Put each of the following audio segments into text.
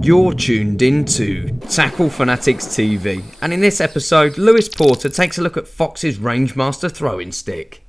You're tuned into Tackle Fanatics TV, and in this episode, Lew Porter takes a look at Fox's Rangemaster Throwing Stick.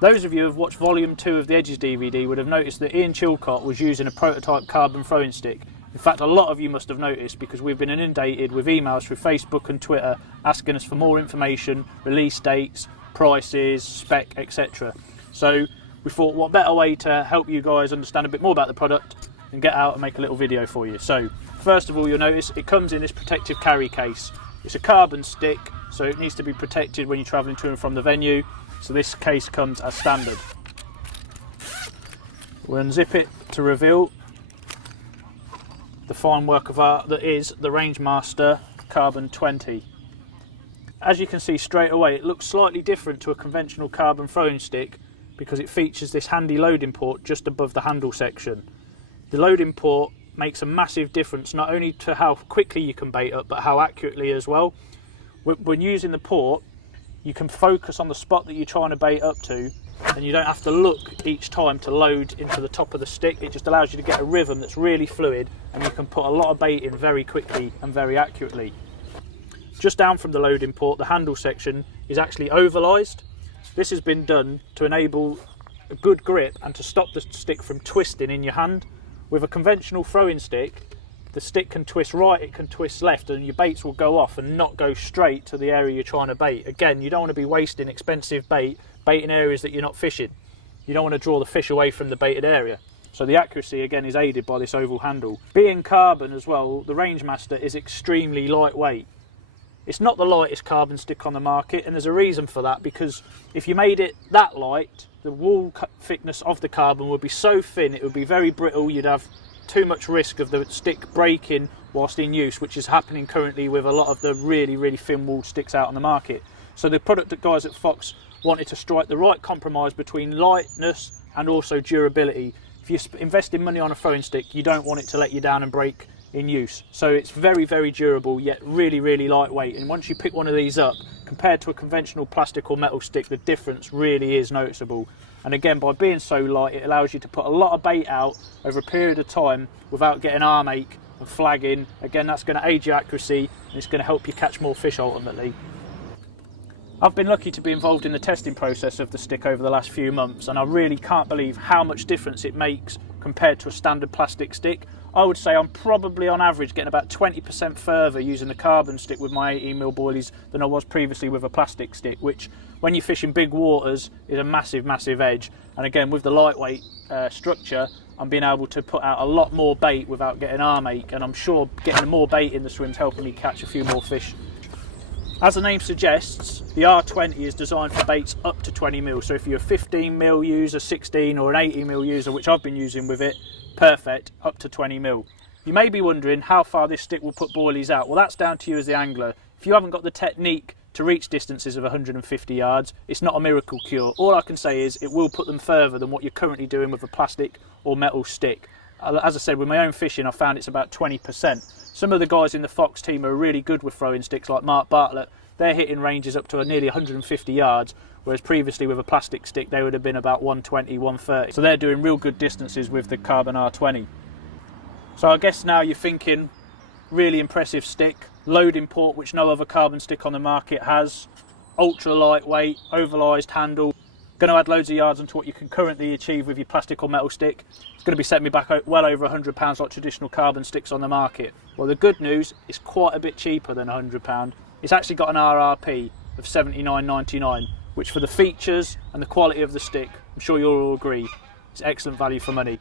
Those of you who have watched Volume 2 of the Edges DVD would have noticed that Ian Chilcott was using a prototype carbon throwing stick. In fact, a lot of you must have noticed because we've been inundated with emails through Facebook and Twitter asking us for more information, release dates, prices, spec, etc. So we thought, what better way to help you guys understand a bit more about the product and get out and make a little video for you. So first of all, you'll notice it comes in this protective carry case. It's a carbon stick, so it needs to be protected when you're travelling to and from the venue. So this case comes as standard. We'll unzip it to reveal the fine work of art that is the Rangemaster Carbon 20. As you can see straight away, it looks slightly different to a conventional carbon throwing stick because it features this handy loading port just above the handle section. The loading port makes a massive difference not only to how quickly you can bait up but how accurately as well. When using the port, you can focus on the spot that you're trying to bait up to, and you don't have to look each time to load into the top of the stick. It just allows you to get a rhythm that's really fluid, and you can put a lot of bait in very quickly and very accurately. Just down from the loading port, the handle section is actually ovalized. This has been done to enable a good grip and to stop the stick from twisting in your hand. With a conventional throwing stick, the stick can twist right, it can twist left, and your baits will go off and not go straight to the area you're trying to bait. Again, you don't want to be wasting expensive bait in areas that you're not fishing. You don't want to draw the fish away from the baited area. So the accuracy again is aided by this oval handle. Being carbon as well, the Rangemaster is extremely lightweight. It's not the lightest carbon stick on the market, and there's a reason for that, because if you made it that light, the wall thickness of the carbon would be so thin it would be very brittle. You'd have too much risk of the stick breaking whilst in use, which is happening currently with a lot of the really thin walled sticks out on the market. So the product guys at Fox wanted to strike the right compromise between lightness and also durability. If you're investing money on a throwing stick, you don't want it to let you down and break in use. So it's very durable, yet really lightweight, and once you pick one of these up compared to a conventional plastic or metal stick, the difference really is noticeable. And again, by being so light, it allows you to put a lot of bait out over a period of time without getting arm ache and flagging. Again, that's going to aid your accuracy, and it's going to help you catch more fish ultimately. I've been lucky to be involved in the testing process of the stick over the last few months, and I really can't believe how much difference it makes compared to a standard plastic stick. I would say I'm probably on average getting about 20% further using the carbon stick with my 18mm boilies than I was previously with a plastic stick, which when you fish in big waters is a massive edge. And again, with the lightweight structure, I'm being able to put out a lot more bait without getting arm ache, and I'm sure getting more bait in the swim's helping me catch a few more fish. As the name suggests, the R20 is designed for baits up to 20mm, so if you're a 15mm user, 16 or an 80mm user, which I've been using with it, perfect, up to 20mm. You may be wondering how far this stick will put boilies out. Well, that's down to you as the angler. If you haven't got the technique to reach distances of 150 yards, it's not a miracle cure. All I can say is it will put them further than what you're currently doing with a plastic or metal stick. As I said, with my own fishing, I found it's about 20%. Some of the guys in the Fox team are really good with throwing sticks, like Mark Bartlett. They're hitting ranges up to nearly 150 yards, whereas previously with a plastic stick they would have been about 120, 130. So they're doing real good distances with the Carbon R20. So I guess now you're thinking, really impressive stick, loading port which no other carbon stick on the market has, ultra lightweight, ovalised handle, going to add loads of yards onto what you can currently achieve with your plastic or metal stick. It's going to be setting me back well over £100 like traditional carbon sticks on the market. Well, the good news is quite a bit cheaper than £100. It's actually got an RRP of $79.99, which for the features and the quality of the stick, I'm sure you'll all agree, is excellent value for money.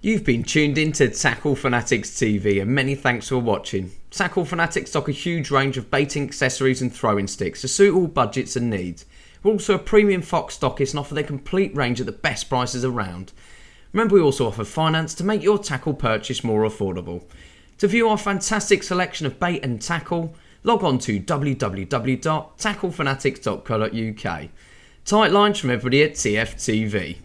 You've been tuned into Tackle Fanatics TV, and many thanks for watching. Tackle Fanatics stock a huge range of baiting accessories and throwing sticks to suit all budgets and needs. We're also a premium Fox stockist and offer their complete range at the best prices around. Remember, we also offer finance to make your tackle purchase more affordable. To view our fantastic selection of bait and tackle, log on to www.tacklefanatics.co.uk. Tight lines from everybody at TFTV.